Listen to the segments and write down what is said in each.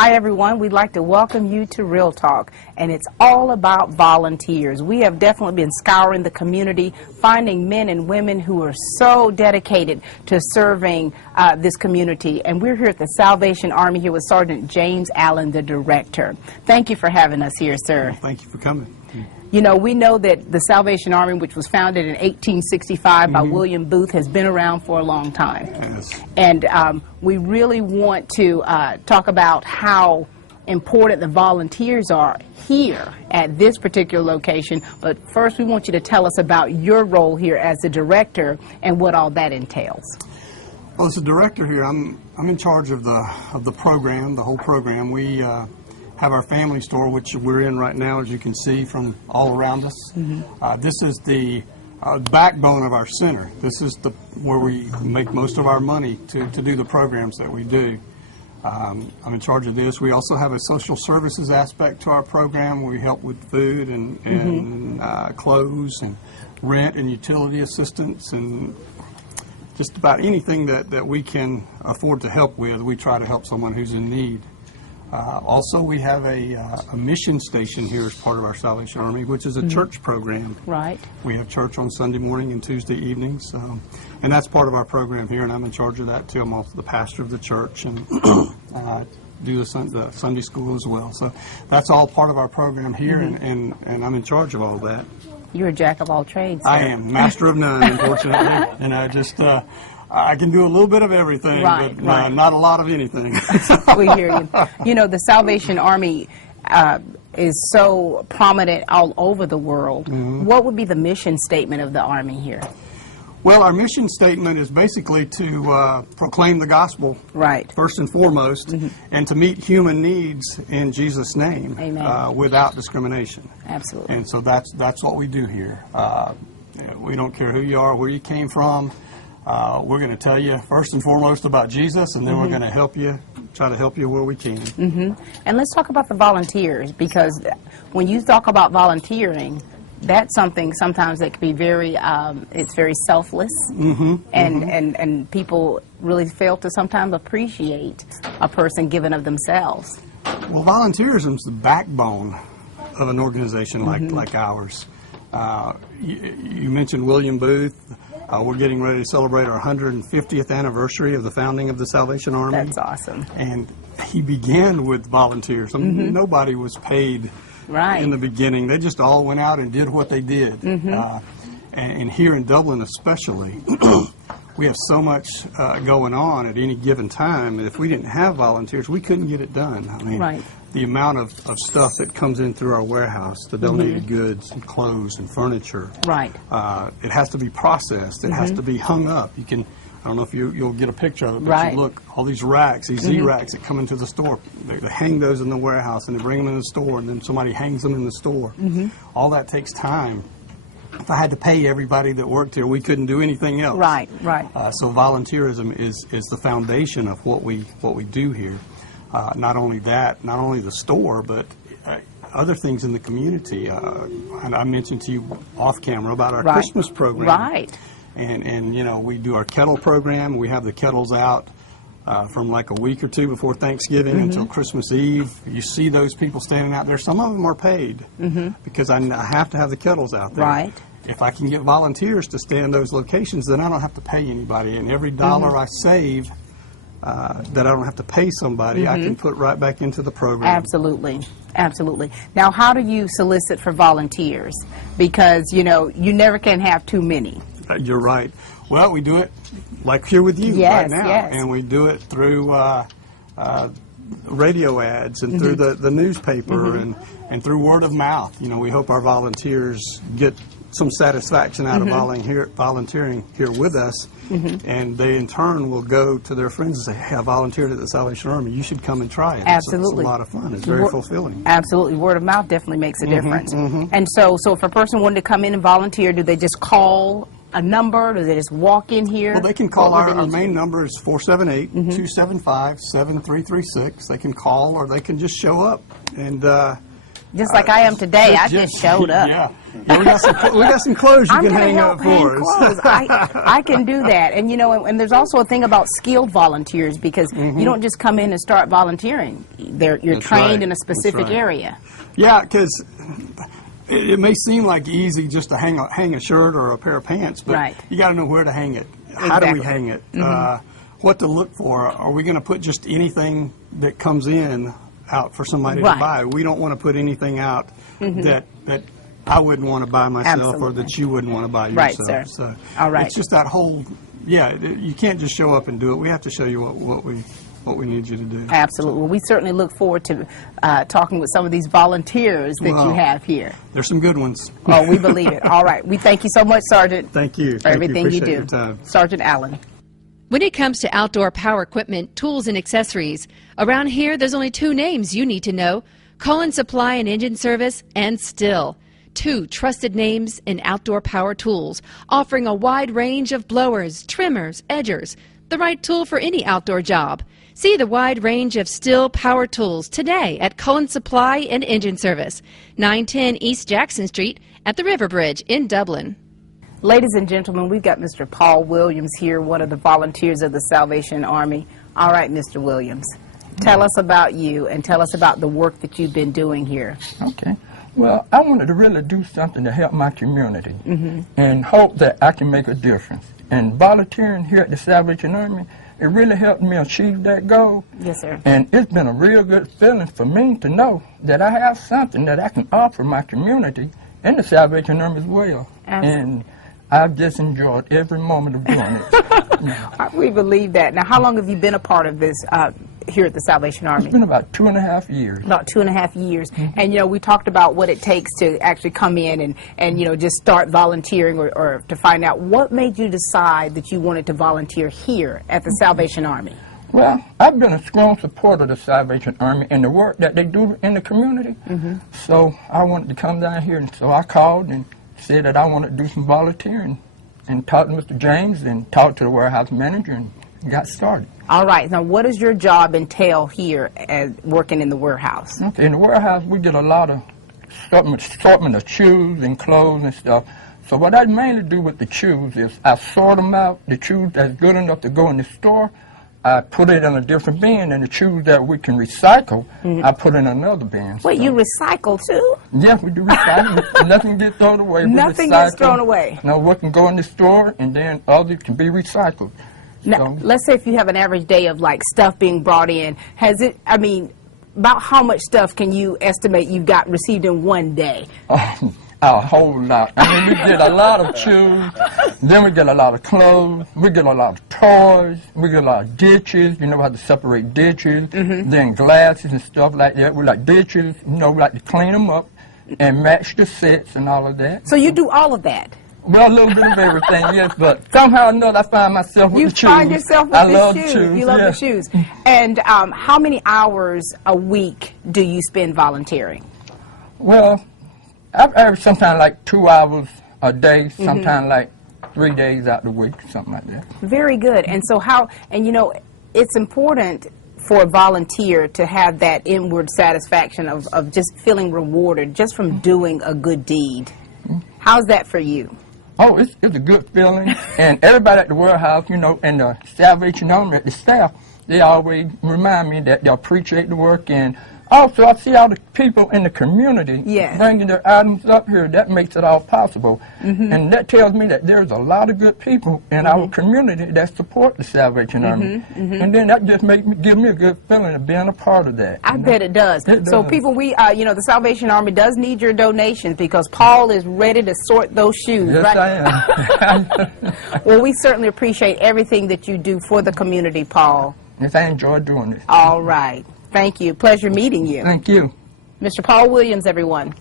Hi everyone, we'd like to welcome you to Real Talk, and it's all about volunteers. We have definitely been scouring the community, finding men and women who are so dedicated to serving this community, and we're here at the Salvation Army here with Sergeant James Allen, the director. Thank you for having us here, sir. Well, thank you for coming. You know, we know that the Salvation Army, which was founded in 1865 by William Booth, has been around for a long time. Yes. And we really want to talk about how important the volunteers are here at this particular location. But first, we want you to tell us about your role here as the director and what all that entails. Well, as a director here, I'm in charge of the program, the whole program. We have our family store, which we're in right now, as you can see from all around us. This is the backbone of our center. This is where we make most of our money to do the programs that we do. I'm in charge of this. We also have a social services aspect to our program. We help with food and clothes and rent and utility assistance and just about anything that we can afford to help with. We try to help someone who's in need. Also, we have a mission station here as part of our Salvation Army, which is a church program. Right. We have church on Sunday morning and Tuesday evenings, and that's part of our program here, and I'm in charge of that too. I'm also the pastor of the church and do the Sunday school as well. So that's all part of our program here, and I'm in charge of all of that. You're a jack of all trades, sir. I am, master of none, unfortunately, and I just... I can do a little bit of everything, but not a lot of anything. We hear you. You know, the Salvation Army is so prominent all over the world. What would be the mission statement of the Army here? Well, our mission statement is basically to proclaim the gospel, first and foremost, and to meet human needs in Jesus' name. Amen. Without discrimination. Absolutely. And so that's what we do here. We don't care who you are, where you came from. We're going to tell you first and foremost about Jesus, and then we're going to help you, try to help you where we can. And let's talk about the volunteers, because when you talk about volunteering, that's something sometimes that can be very, it's very selfless, and people really fail to sometimes appreciate a person giving of themselves. Well, volunteerism is the backbone of an organization like ours. You mentioned William Booth. We're getting ready to celebrate our 150th anniversary of the founding of the Salvation Army. That's awesome. And he began with volunteers. I mean, nobody was paid in the beginning. They just all went out and did what they did. And here in Dublin especially, we have so much going on at any given time. If we didn't have volunteers, we couldn't get it done. I mean, the amount of stuff that comes in through our warehouse, the donated goods and clothes and furniture. It has to be processed. It has to be hung up. You can, I don't know if you'll get a picture of it, but you look, all these racks, these Z-racks that come into the store, they hang those in the warehouse and they bring them in the store, and then somebody hangs them in the store. All that takes time. If I had to pay everybody that worked here, we couldn't do anything else. So volunteerism is the foundation of what we do here. Not only that, not only the store, but other things in the community. And I mentioned to you off camera about our Christmas program. And you know, we do our kettle program. We have the kettles out from like a week or two before Thanksgiving until Christmas Eve. You see those people standing out there. Some of them are paid because I have to have the kettles out there. If I can get volunteers to stay in those locations, then I don't have to pay anybody. And every dollar I save that I don't have to pay somebody, I can put right back into the program. Absolutely. Absolutely. Now, how do you solicit for volunteers? Because, you know, you never can have too many. You're right. Well, we do it like here with you right now. And we do it through radio ads and through the newspaper and through word of mouth. You know, we hope our volunteers get some satisfaction out of volunteering here with us, and they in turn will go to their friends and say, hey, I volunteered at the Salvation Army, you should come and try it. Absolutely. It's a lot of fun. It's very fulfilling. Absolutely. Word of mouth definitely makes a difference. And so if a person wanted to come in and volunteer, do they just call a number? Do they just walk in here? Well, they can call. Our main number is 478-275-7336. They can call, or they can just show up. And Just like I am today, I just showed up. Yeah, we got some clothes you I'm can gonna hang help up for hang us. clothes. I can do that. And, you know, and there's also a thing about skilled volunteers, because you don't just come in and start volunteering. You're That's trained right. in a specific That's right. area. Yeah, because it may seem like easy just to hang a shirt or a pair of pants, but Right. you got to know where to hang it. How do we Exactly. hang it? What to look for? Are we going to put just anything that comes in out for somebody Right. to buy? We don't want to put anything out that I wouldn't want to buy myself or Absolutely. that you wouldn't want to buy Right, yourself. sir. So All right. it's just that whole, you can't just show up and do it. We have to show you what we need you to do. Absolutely. Well, we certainly look forward to talking with some of these volunteers that you Wow. have here. There's some good ones. Oh, we believe it. All right. We thank you so much, Sergeant, Thank you. for Thank everything you Appreciate do. your time. Sergeant Allen. When it comes to outdoor power equipment, tools, and accessories, around here there's only two names you need to know: Cullen Supply and Engine Service and Still. Two trusted names in outdoor power tools, offering a wide range of blowers, trimmers, edgers, the right tool for any outdoor job. See the wide range of Still power tools today at Cullen Supply and Engine Service, 910 East Jackson Street at the River Bridge in Dublin. Ladies and gentlemen, we've got Mr. Paul Williams here, one of the volunteers of the Salvation Army. All right, Mr. Williams, tell us about you and tell us about the work that you've been doing here. Okay. Well, I wanted to really do something to help my community and hope that I can make a difference. And volunteering here at the Salvation Army, it really helped me achieve that goal. Yes, sir. And it's been a real good feeling for me to know that I have something that I can offer my community and the Salvation Army as well. Absolutely. And I've just enjoyed every moment of doing it. We believe that. Now, how long have you been a part of this here at the Salvation Army? It's been about 2.5 years. About 2.5 years. And, you know, we talked about what it takes to actually come in and you know, just start volunteering or to find out what made you decide that you wanted to volunteer here at the Salvation Army. Well, I've been a strong supporter of the Salvation Army and the work that they do in the community. So I wanted to come down here, and so I called and said that I wanted to do some volunteering and talked to Mr. James and talked to the warehouse manager and got started. All right. Now, what does your job entail here as working in the warehouse? Okay, in the warehouse, we get a lot of assortment of shoes and clothes and stuff. So what I mainly do with the shoes is I sort them out, the shoes that's good enough to go in the store, I put it in a different bin, and the shoes that we can recycle, I put in another bin. Wait, So- you recycle too? Yeah, we do recycle. Nothing gets thrown away. We Nothing gets recycle. thrown away. No, what can go in the store, and then others can be recycled. Now, So- let's say if you have an average day of like stuff being brought in, has it, I mean, about how much stuff can you estimate you've got received in one day? A whole lot. I mean, we get a lot of shoes, then we get a lot of clothes, we get a lot of toys, we get a lot of ditches, you know how to separate ditches, then glasses and stuff like that. We like ditches, you know, we like to clean them up and match the sets and all of that. So you do all of that? Well, a little bit of everything, yes, but somehow or another I find myself with You the shoes. find yourself with I the love shoes. shoes. You love yeah. the shoes. And how many hours a week do you spend volunteering? Well, I've averaged sometimes like 2 hours a day, sometimes like 3 days out the week, something like that. Very good. And so and you know, it's important for a volunteer to have that inward satisfaction of just feeling rewarded just from doing a good deed. How's that for you? Oh, it's a good feeling. And everybody at the warehouse, you know, and the Salvation Army, the staff, they always remind me that they appreciate the work. And also, I see all the people in the community Yes. bringing their items up here. That makes it all possible. And that tells me that there's a lot of good people in our community that support the Salvation Army. And then that just give me a good feeling of being a part of that. I bet it does. It So does. people, you know, the Salvation Army does need your donations because Paul is ready to sort those shoes. Yes, right? I am. Well, we certainly appreciate everything that you do for the community, Paul. Yes, I enjoy doing it. All right. Thank you. Pleasure meeting you. Thank you. Mr. Paul Williams, everyone.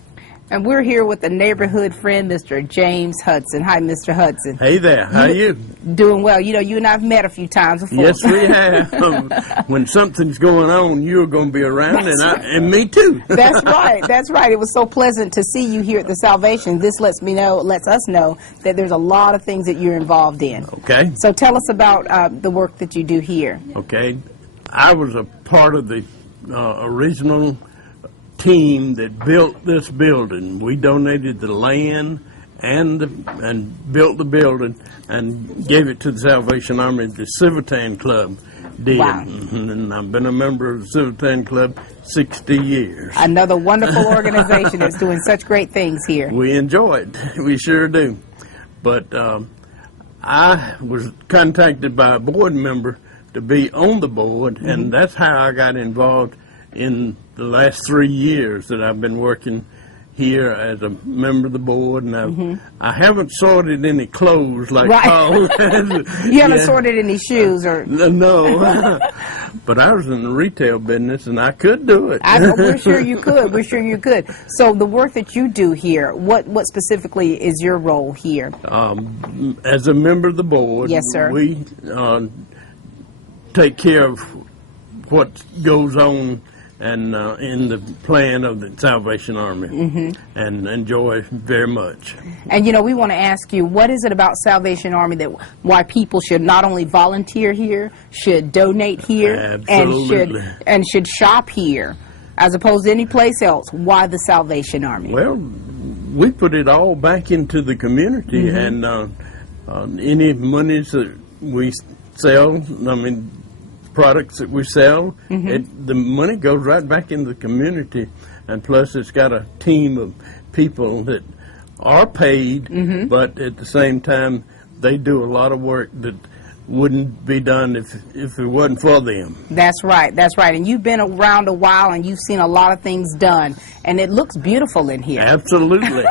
And we're here with a neighborhood friend, Mr. James Hudson. Hi, Mr. Hudson. Hey there, how are you? Doing well. You know, you and I have met a few times before. Yes, we have. When something's going on, you're going to be around, and me too. That's right. That's right. It was so pleasant to see you here at the Salvation. This lets us know that there's a lot of things that you're involved in. Okay, So tell us about the work that you do here. okay. I was a part of the original team that built this building. We donated the land and built the building and gave it to the Salvation Army. The Civitan Club did. Wow. And I've been a member of the Civitan Club 60 years. Another wonderful organization that's doing such great things here. We enjoy it. We sure do. But I was contacted by a board member to be on the board, and that's how I got involved in the last 3 years that I've been working here as a member of the board. And I haven't sorted any clothes like Right. Paul has. You haven't Yeah. sorted any shoes or... No. But I was in the retail business, and I could do it. We're sure you could. We're sure you could. So the work that you do here, what specifically is your role here? As a member of the board, Yes, sir. we take care of what goes on and in the plan of the Salvation Army, and enjoy very much. And, you know, we want to ask you, what is it about Salvation Army that why people should not only volunteer here, should donate here, Absolutely. and should shop here, as opposed to any place else? Why the Salvation Army? Well, we put it all back into the community, and any monies that we sell, I mean, products that we sell, the money goes right back into the community, and plus it's got a team of people that are paid, but at the same time they do a lot of work that wouldn't be done if it wasn't for them. That's right, that's right. And you've been around a while and you've seen a lot of things done, and it looks beautiful in here. Absolutely.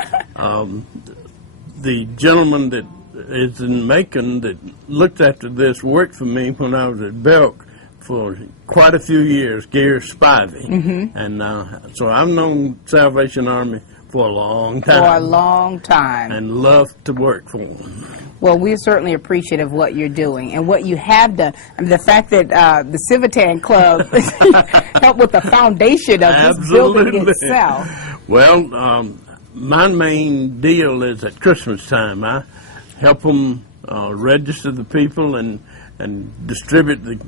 The gentleman that is in Macon that looked after this worked for me when I was at Belk for quite a few years, Gary Spivey. And so I've known Salvation Army for a long time. For a long time. And love to work for them. Well, we're certainly appreciative of what you're doing and what you have done. I mean, the fact that the Civitan Club helped with the foundation of this building itself. Well, my main deal is at Christmas time. I help them register the people and distribute the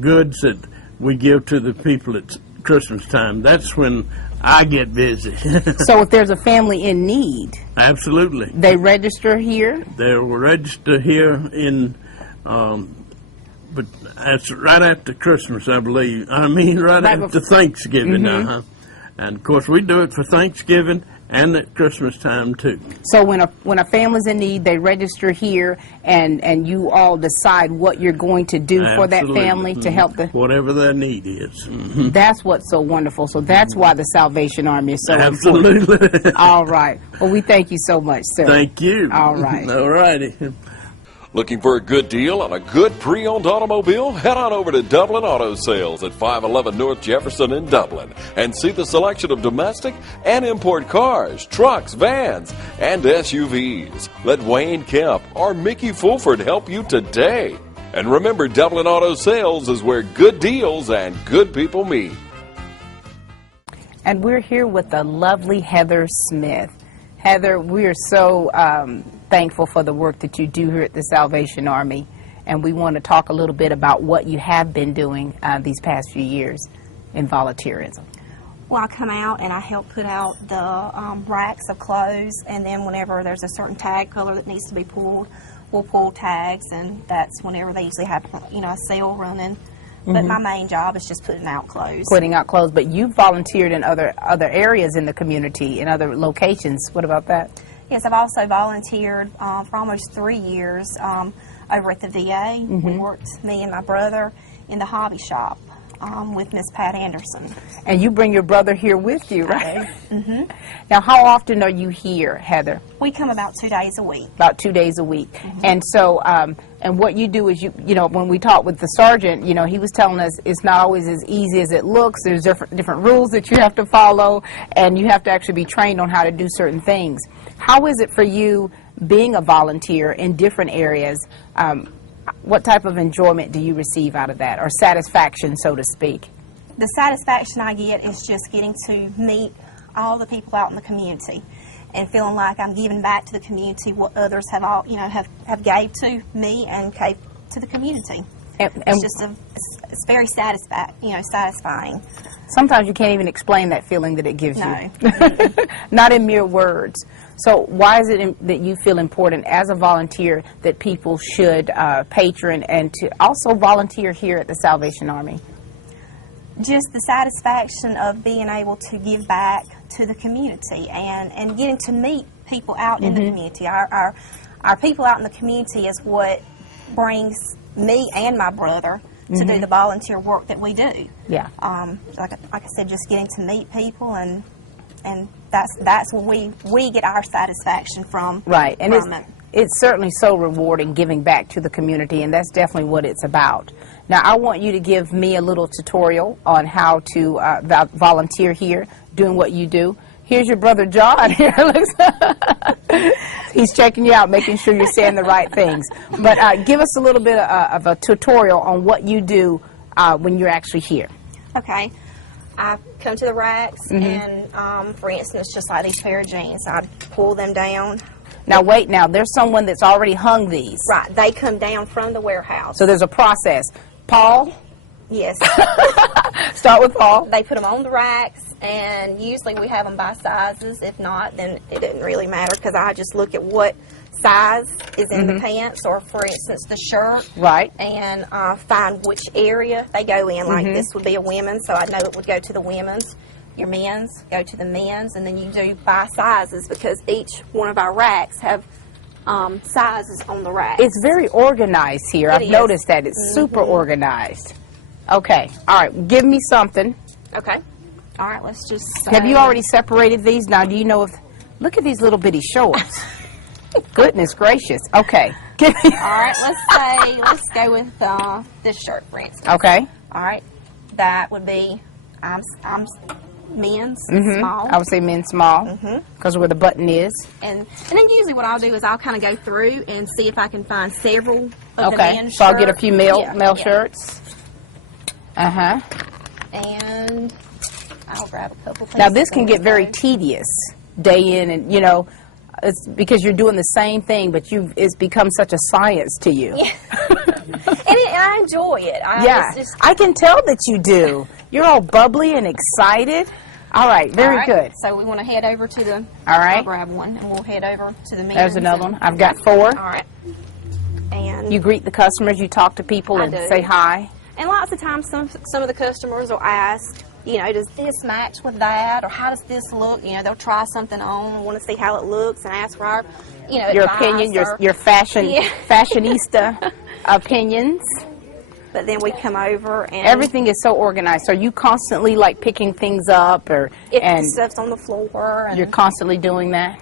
goods that we give to the people at Christmas time. That's when I get busy. So if there's a family in need, Absolutely. they register here? They will register here in, but that's right after Christmas, I believe. I mean, right after Thanksgiving. And of course, we do it for Thanksgiving and at Christmas time too. So when a family's in need, they register here, and you all decide what you're going to do for that Absolutely. family to help the... Whatever their need is. That's what's so wonderful. So that's why the Salvation Army is so important. Absolutely. All right. Well, we thank you so much, sir. Thank you. All right. All righty. Looking for a good deal on a good pre-owned automobile? Head on over to Dublin Auto Sales at 511 North Jefferson in Dublin and see the selection of domestic and import cars, trucks, vans, and SUVs. Let Wayne Kemp or Mickey Fulford help you today. And remember, Dublin Auto Sales is where good deals and good people meet. And we're here with the lovely Heather Smith. Heather, we are so thankful for the work that you do here at the Salvation Army, and we want to talk a little bit about what you have been doing these past few years in volunteerism. Well, I come out and I help put out the racks of clothes, and then whenever there's a certain tag color that needs to be pulled, we'll pull tags, and that's whenever they usually have, a sale running. But my main job is just putting out clothes. Putting out clothes, but you've volunteered in other areas in the community, in other locations. What about that? Yes, I've also volunteered for almost 3 years over at the VA. We worked, me and my brother, in the hobby shop with Miss Pat Anderson. And you bring your brother here with you, right? Now, how often are you here, Heather? We come about 2 days a week. About 2 days a week. And so, and what you do is when we talked with the sergeant, he was telling us it's not always as easy as it looks. There's different rules that you have to follow, and you have to actually be trained on how to do certain things. How is it for you being a volunteer in different areas? What type of enjoyment do you receive out of that, or satisfaction, so to speak? The satisfaction I get is just getting to meet all the people out in the community and feeling like I'm giving back to the community what others have have gave to me and gave to the community. It's just it's very satisfying. Sometimes you can't even explain that feeling that it gives No. you. Not in mere words. So why is it that you feel important as a volunteer that people should patron and to also volunteer here at the Salvation Army? Just the satisfaction of being able to give back to the community and getting to meet people out in the community. Our people out in the community is what brings me and my brother to do the volunteer work that we do. Yeah. Like I said, just getting to meet people and that's where we get our satisfaction from. Right, and from it's certainly so rewarding giving back to the community, and that's definitely what it's about. Now, I want you to give me a little tutorial on how to volunteer here, doing what you do. Here's your brother John here. He's checking you out, making sure you're saying the right things. But give us a little bit of a tutorial on what you do when you're actually here. Okay. I come to the racks and, for instance, just like these pair of jeans, I pull them down. Now, wait, now, there's someone that's already hung these. Right. They come down from the warehouse. So there's a process. Paul? Yes. Start with Paul. They put them on the racks, and usually we have them by sizes. If not, then it doesn't really matter because I just look at what size is in the pants, or for instance, the shirt. Right. And find which area they go in. Like this would be a women's, so I know it would go to the women's. Your men's, go to the men's, and then you do by sizes because each one of our racks have sizes on the rack. It's very organized here. I've is. noticed that. It's super organized. Okay. All right. Give me something. Okay. All right, let's just Have you already separated these? Now, do you know if... Look at these little bitty shorts. Goodness gracious. Okay. All right, let's go with this shirt, for instance. Okay. All right, that would be I'm men's small. I would say men's small because where the button is. And then usually what I'll do is I'll kind of go through and see if I can find several of the Okay. men's So I'll get a shirts. few male Yeah. shirts. Uh-huh. And I'll grab a couple things. Now, this can get very tedious day in and, you know, it's because you're doing the same thing, but it's become such a science to you. Yeah. and I enjoy it. Yeah, I can tell that you do. You're all bubbly and excited. All right, very good. So we want to head over to the... All right. I'll grab one, and we'll head over to the men's. There's another and- one. I've got 4. All right. And You greet the customers, you talk to people I and do. say hi. And lots of times, some of the customers will ask, you know, does this match with that, or how does this look? You know, they'll try something on and want to see how it looks and ask for our, you know, Your advice opinion, or- your fashion, Yeah. fashionista opinions. But then we come over and Everything is so organized. So are you constantly like picking things up, or if and the stuff's on the floor, and you're constantly doing that?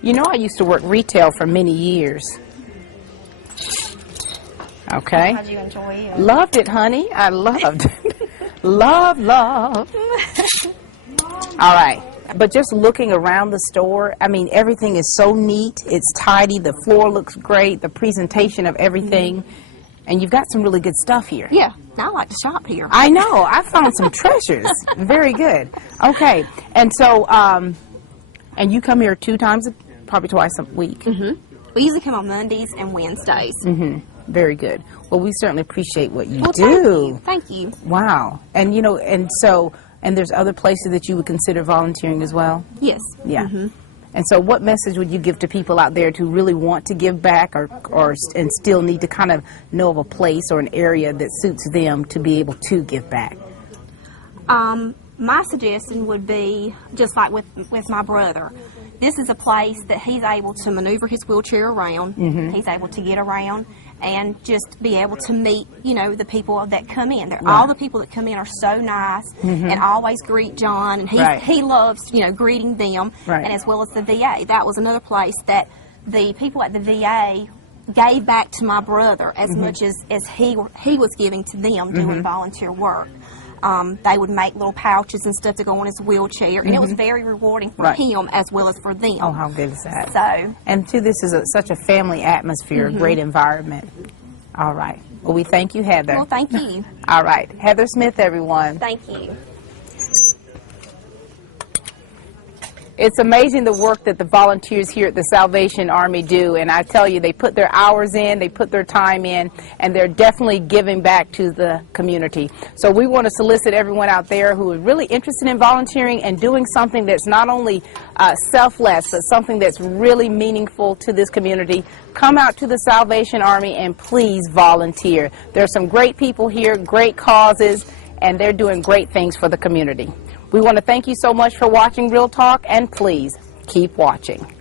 You know, I used to work retail for many years. Okay. how'd you enjoy it? Loved it, honey. I loved it. Love. All right. But just looking around the store, I mean, everything is so neat. It's tidy. The floor looks great. The presentation of everything. And you've got some really good stuff here. Yeah, I like to shop here. I know. I found some treasures. Very good. Okay. And so, and you come here 2 times, probably twice a week. We usually come on Mondays and Wednesdays. Very good. Well, we certainly appreciate what you Well, do. Thank you. Wow. And, you know, and so, and there's other places that you would consider volunteering as well? Yes. Yeah. And so what message would you give to people out there who really want to give back and still need to kind of know of a place or an area that suits them to be able to give back? My suggestion would be, just like with my brother, this is a place that he's able to maneuver his wheelchair around. He's able to get around and just be able to meet, you know, the people that come in. All the people that come in are so nice and always greet John, and he loves, you know, greeting them, and as well as the VA. That was another place that the people at the VA gave back to my brother as much as he was giving to them doing volunteer work. They would make little pouches and stuff to go on his wheelchair, and it was very rewarding for him as well as for them. Oh, how good is that? So, and too, this is such a family atmosphere, a great environment. All right. Well, we thank you, Heather. well, thank you. All right. Heather Smith, everyone. Thank you. It's amazing the work that the volunteers here at the Salvation Army do, and I tell you, they put their hours in, they put their time in, and they're definitely giving back to the community. So we want to solicit everyone out there who is really interested in volunteering and doing something that's not only selfless, but something that's really meaningful to this community. Come out to the Salvation Army and please volunteer. There's some great people here, great causes, and they're doing great things for the community. We want to thank you so much for watching Real Talk, and please keep watching.